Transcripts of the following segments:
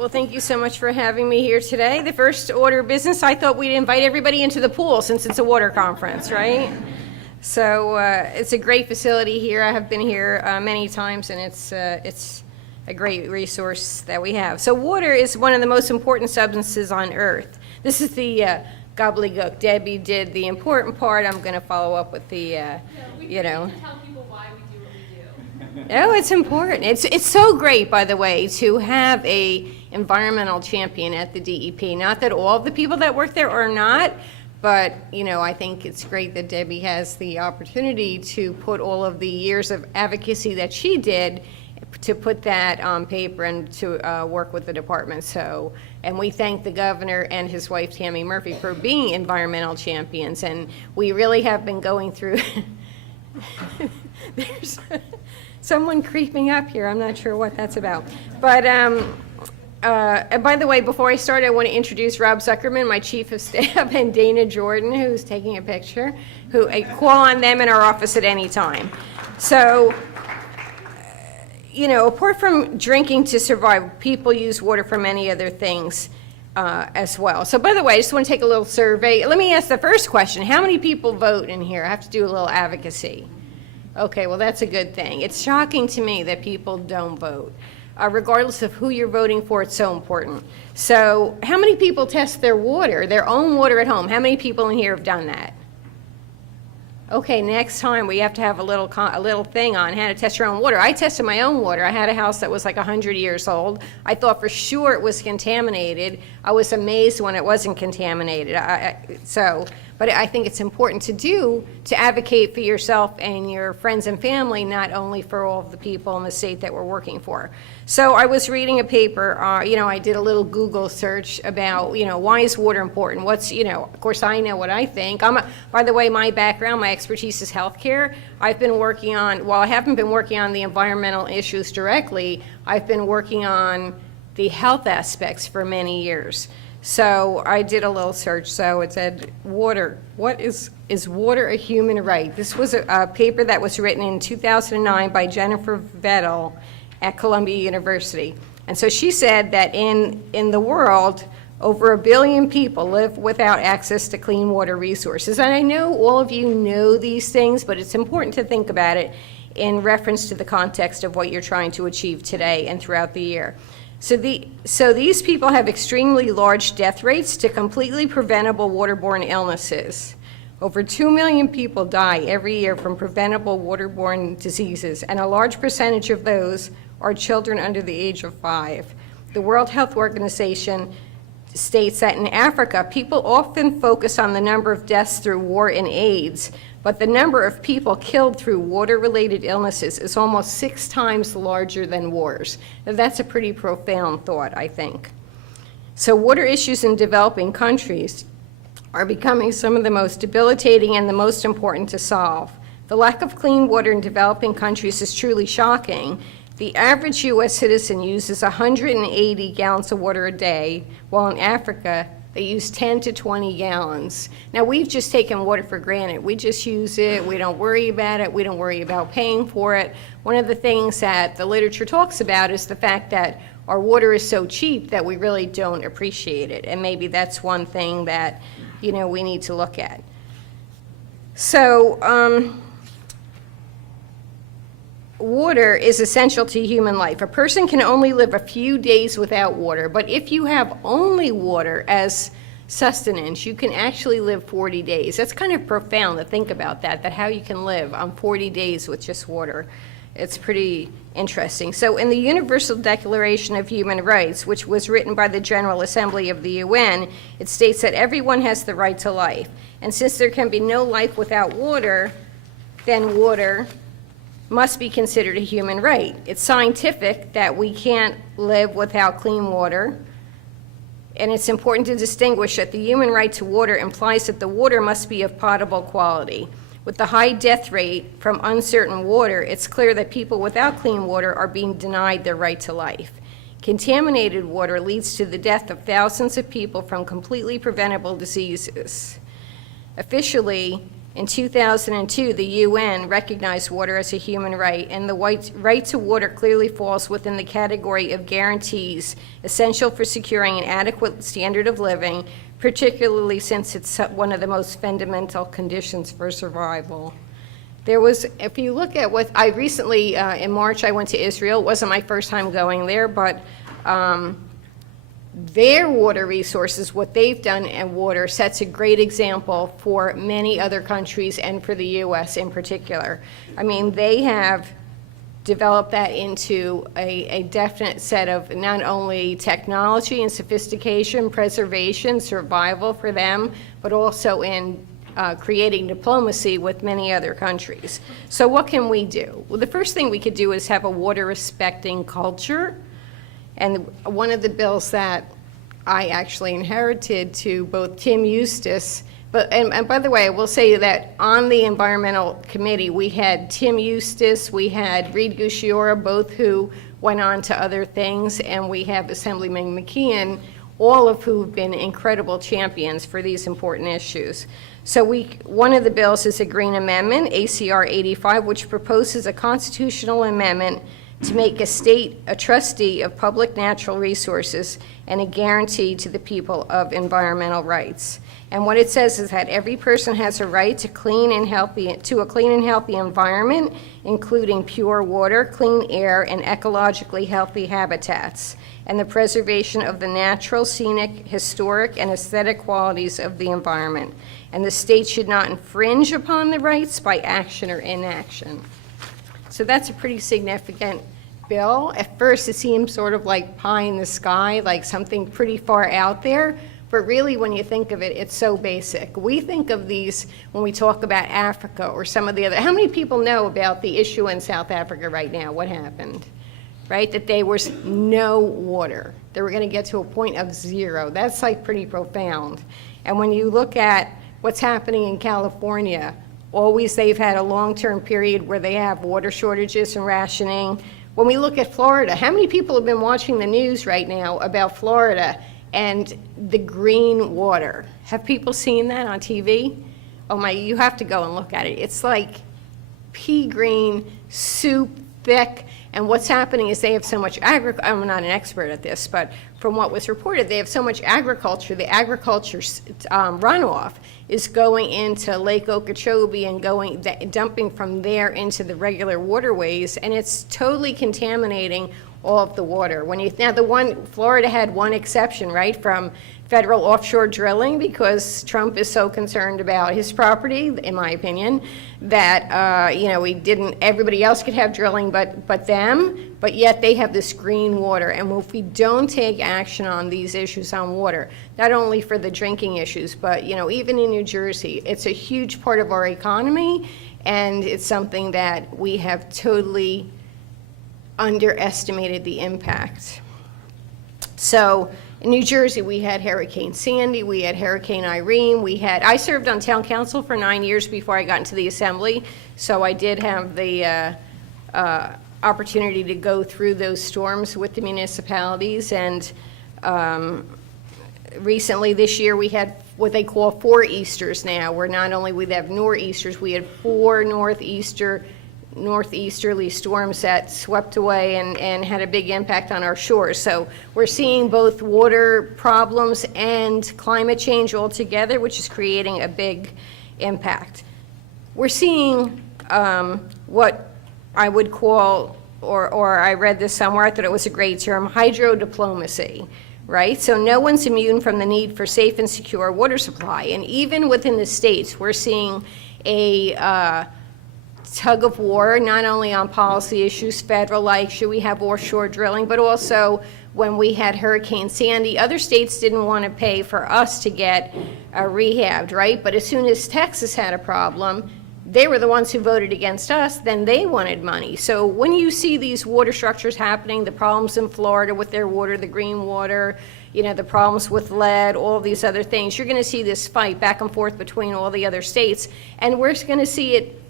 Well, thank you so much for having me here today. The first order of business, I thought we'd invite everybody into the pool since it's a water conference, right? So it's a great facility here. I have been here many times, and it's a great resource that we have. So water is one of the most important substances on Earth. This is the gobbledygook. Debbie did the important part. I'm going to follow up with the, you know. Tell people why we do what we do. Oh, it's important. It's so great, by the way, to have a environmental champion at the DEP. Not that all of the people that work there are not, but you know, I think it's great that Debbie has the opportunity to put all of the years of advocacy that she did to put that on paper and to work with the department. So, and we thank the governor and his wife Tammy Murphy for being environmental champions. And we really have been going through. There's someone creeping up here. I'm not sure what that's about, but. And by the way, before I start, I want to introduce Rob Zuckerman, my chief of staff, and Dana Jordan, who's taking a picture, who I call on them in our office at any time. So, you know, apart from drinking to survive, people use water for many other things as well. So, by the way, I just want to take a little survey. Let me ask the first question. How many people vote in here? I have to do a little advocacy. Okay, well, that's a good thing. It's shocking to me that people don't vote. Regardless of who you're voting for, it's so important. So how many people test their water, their own water at home? How many people in here have done that? Okay, next time we have to have a little thing on how to test your own water. I tested my own water. I had a house that was like 100 years old. I thought for sure it was contaminated. I was amazed when it wasn't contaminated. But I think it's important to advocate for yourself and your friends and family, not only for all of the people in the state that we're working for. So I was reading a paper, you know, I did a little Google search about, you know, why is water important? What's, you know, of course I know what I think. By the way, my background, my expertise is healthcare. I've been working on, while I haven't been working on the environmental issues directly, I've been working on the health aspects for many years. So I did a little search. So it said, water. What is water a human right? This was a paper that was written in 2009 by Jennifer Vettel at Columbia University. And so she said that in the world, over 1 billion people live without access to clean water resources. And I know all of you know these things, but it's important to think about it in reference to the context of what you're trying to achieve today and throughout the year. So these people have extremely large death rates to completely preventable waterborne illnesses. Over 2 million people die every year from preventable waterborne diseases, and a large percentage of those are children under the age of 5. The World Health Organization states that in Africa, people often focus on the number of deaths through war and AIDS, but the number of people killed through water-related illnesses is almost 6 times larger than wars. Now, that's a pretty profound thought, I think. So water issues in developing countries are becoming some of the most debilitating and the most important to solve. The lack of clean water in developing countries is truly shocking. The average U.S. citizen uses 180 gallons of water a day, while in Africa, they use 10 to 20 gallons. Now, we've just taken water for granted. We just use it. We don't worry about it. We don't worry about paying for it. One of the things that the literature talks about is the fact that our water is so cheap that we really don't appreciate it. And maybe that's one thing that, you know, we need to look at. So, water is essential to human life. A person can only live a few days without water, but if you have only water as sustenance, you can actually live 40 days. That's kind of profound to think about that how you can live on 40 days with just water. It's pretty interesting. So in the Universal Declaration of Human Rights, which was written by the General Assembly of the UN, it states that everyone has the right to life. And since there can be no life without water, then water must be considered a human right. It's scientific that we can't live without clean water, and it's important to distinguish that the human right to water implies that the water must be of potable quality. With the high death rate from uncertain water, it's clear that people without clean water are being denied their right to life. Contaminated water leads to the death of thousands of people from completely preventable diseases. Officially, In 2002, the UN recognized water as a human right, and the right to water clearly falls within the category of guarantees essential for securing an adequate standard of living, particularly since it's one of the most fundamental conditions for survival. There was, if you look at what I recently, in March, I went to Israel. It wasn't my first time going there, but their water resources, what they've done in water, sets a great example for many other countries and for the U.S. in particular. I mean, they have developed that into a definite set of not only technology and sophistication, preservation, survival for them, but also in creating diplomacy with many other countries. So what can we do? Well, the first thing we could do is have a water-respecting culture. And one of the bills that I actually inherited to both Tim Eustace, and by the way, I will say that on the environmental committee, we had Tim Eustace, we had Reed Gusciora, both who went on to other things, and we have Assemblywoman Pinkin, all of who have been incredible champions for these important issues. So one of the bills is a Green Amendment, ACR 85, which proposes a constitutional amendment to make a state a trustee of public natural resources and a guarantee to the people of environmental rights. And what it says is that every person has a right to a clean and healthy environment, including pure water, clean air, and ecologically healthy habitats, and the preservation of the natural, scenic, historic, and aesthetic qualities of the environment. And the state should not infringe upon the rights by action or inaction. So that's a pretty significant bill. At first, it seems sort of like pie in the sky, like something pretty far out there. But really, when you think of it, it's so basic. We think of these when we talk about Africa or some of the other. How many people know about the issue in South Africa right now? What happened? Right? That there was no water. They were going to get to a point of zero. That's like pretty profound. And when you look at what's happening in California, always they've had a long-term period where they have water shortages and rationing. When we look at Florida, how many people have been watching the news right now about Florida and the green water? Have people seen that on TV? Oh my, you have to go and look at it. It's like pea green, soup, thick, and what's happening is they have so much I'm not an expert at this, but from what was reported, they have so much agriculture, the agriculture runoff is going into Lake Okeechobee and dumping from there into the regular waterways, and it's totally contaminating all of the water. Florida had one exception, right, from federal offshore drilling, because Trump is so concerned about his property, in my opinion, that everybody else could have drilling but them, but yet they have this green water. And if we don't take action on these issues on water, not only for the drinking issues, but even in New Jersey, it's a huge part of our economy, and it's something that we have totally underestimated the impact. So in New Jersey, we had Hurricane Sandy, we had Hurricane Irene, I served on town council for 9 years before I got into the assembly, so I did have the opportunity to go through those storms with the municipalities. And recently this year, we had what they call 4 Easters now, where not only we have nor'easters, we had 4 northeasterly storms that swept away and had a big impact on our shores. So we're seeing both water problems and climate change all together, which is creating a big impact. We're seeing what I would call, or I read this somewhere, I thought it was a great term, hydrodiplomacy, right? So no one's immune from the need for safe and secure water supply. And even within the states, we're seeing a tug of war, not only on policy issues, federal, like should we have offshore drilling, but also when we had Hurricane Sandy, other states didn't want to pay for us to get rehabbed, right? But as soon as Texas had a problem, they were the ones who voted against us, then they wanted money. So when you see these water structures happening, the problems in Florida with their water, the green water, the problems with lead, all these other things, you're going to see this fight back and forth between all the other states, and we're going to see it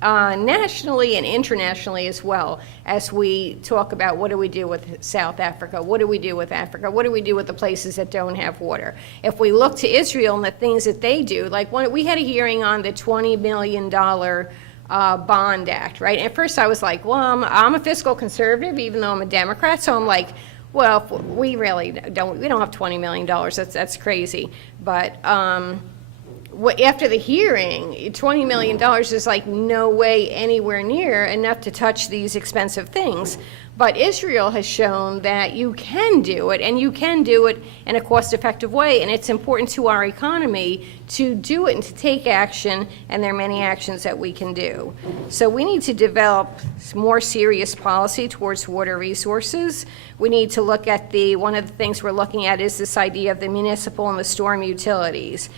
nationally and internationally as well, as we talk about what do we do with South Africa, what do we do with Africa, what do we do with the places that don't have water. If we look to Israel and the things that they do, like we had a hearing on the $20 million Bond Act, right? At first I was like, well, I'm a fiscal conservative, even though I'm a Democrat, so I'm like, well, we really don't have $20 million, that's crazy. But after the hearing, $20 million is like no way anywhere near enough to touch these expensive things. But Israel has shown that you can do it, and you can do it in a cost-effective way, and it's important to our economy to do it and to take action, and there are many actions that we can do. So we need to develop more serious policy towards water resources. We need to look at one of the things we're looking at is this idea of the municipal and the storm utilities.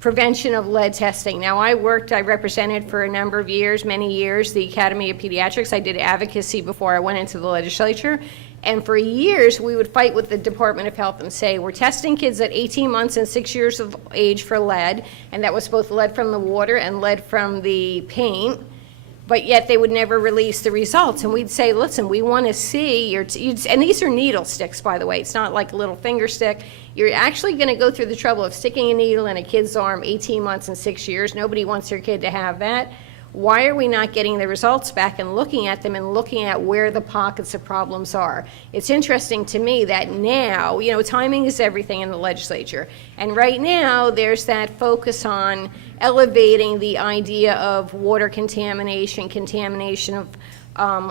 Prevention of lead testing. Now, I represented for a number of years, many years, the Academy of Pediatrics. I did advocacy before I went into the legislature. And for years, we would fight with the Department of Health and say, we're testing kids at 18 months and 6 years of age for lead, and that was both lead from the water and lead from the paint. But yet they would never release the results. And we'd say, listen, we want to see and these are needle sticks, by the way. It's not like a little finger stick. You're actually going to go through the trouble of sticking a needle in a kid's arm 18 months and 6 years. Nobody wants their kid to have that. Why are we not getting the results back and looking at them and looking at where the pockets of problems are? It's interesting to me that now, timing is everything in the legislature. And right now, there's that focus on elevating the idea of water contamination of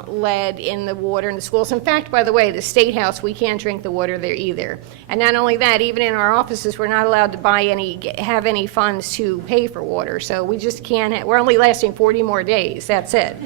lead in the water in the schools. In fact, by the way, the State House, we can't drink the water there either. And not only that, even in our offices, we're not allowed to have any funds to pay for water. So we just can't, we're only lasting 40 more days, that's it.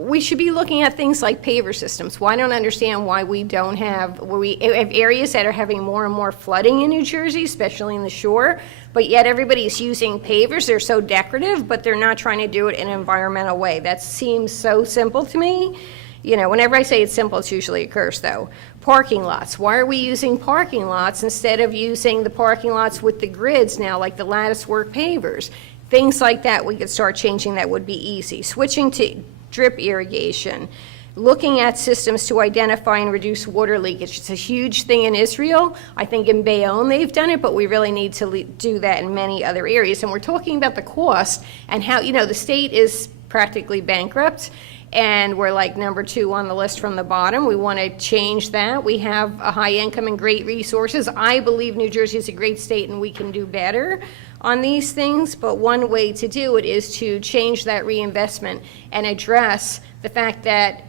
We should be looking at things like paver systems. Well, I don't understand why we have areas that are having more and more flooding in New Jersey, especially in the shore, but yet everybody's using pavers. They're so decorative, but they're not trying to do it in an environmental way. That seems so simple to me. Whenever I say it's simple, it's usually a curse, though. Parking lots. Why are we using parking lots instead of using the parking lots with the grids now, like the lattice work pavers? Things like that we could start changing. That would be easy. Switching to drip irrigation, looking at systems to identify and reduce water leakage. It's a huge thing in Israel. I think in Bayonne they've done it, but we really need to do that in many other areas. And we're talking about the cost and how, the state is practically bankrupt, and we're like number 2 on the list from the bottom. We want to change that. We have a high income and great resources. I believe New Jersey is a great state and we can do better on these things, but one way to do it is to change that reinvestment and address the fact that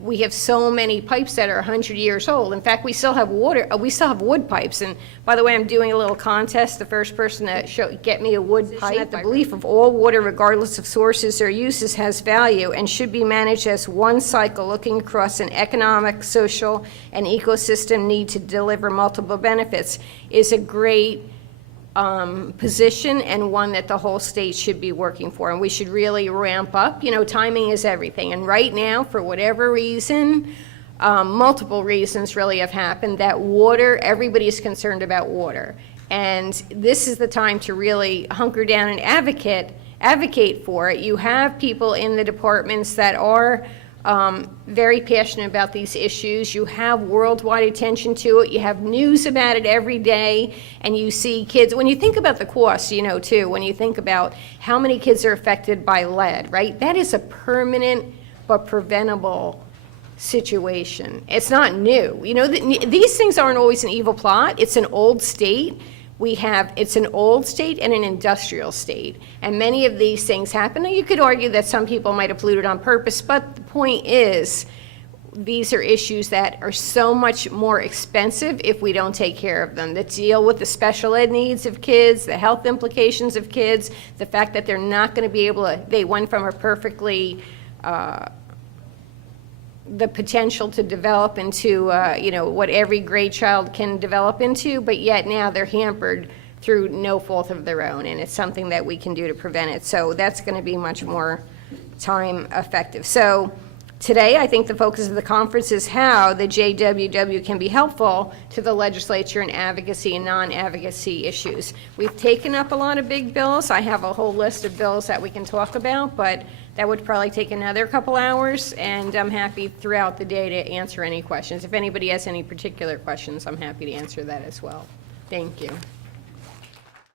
we have so many pipes that are 100 years old. In fact, we still have wood pipes. And by the way, I'm doing a little contest. The first person to get me a wood pipe. The belief of all water, regardless of sources or uses, has value and should be managed as one cycle, looking across an economic, social, and ecosystem need to deliver multiple benefits, is a great position, and one that the whole state should be working for, and we should really ramp up. Timing is everything, and right now, for whatever reason, multiple reasons really have happened, that water, everybody's concerned about water, and this is the time to really hunker down and advocate for it. You have people in the departments that are very passionate about these issues. You have worldwide attention to it. You have news about it every day, and you see kids. When you think about the cost, too, when you think about how many kids are affected by lead, right? That is a permanent but preventable situation. It's not new. These things aren't always an evil plot. It's an old state. It's an old state and an industrial state, and many of these things happen. Now, you could argue that some people might have polluted on purpose, but the point is, these are issues that are so much more expensive if we don't take care of them, that deal with the special ed needs of kids, the health implications of kids, the fact that they're not going to be able to, they went from a perfectly the potential to develop into, what every great child can develop into, but yet now they're hampered through no fault of their own, and it's something that we can do to prevent it. So that's going to be much more time effective. So Today, I think the focus of the conference is how the JWW can be helpful to the legislature in advocacy and non-advocacy issues. We've taken up a lot of big bills. I have a whole list of bills that we can talk about, but that would probably take another couple hours, and I'm happy throughout the day to answer any questions. If anybody has any particular questions, I'm happy to answer that as well. Thank you.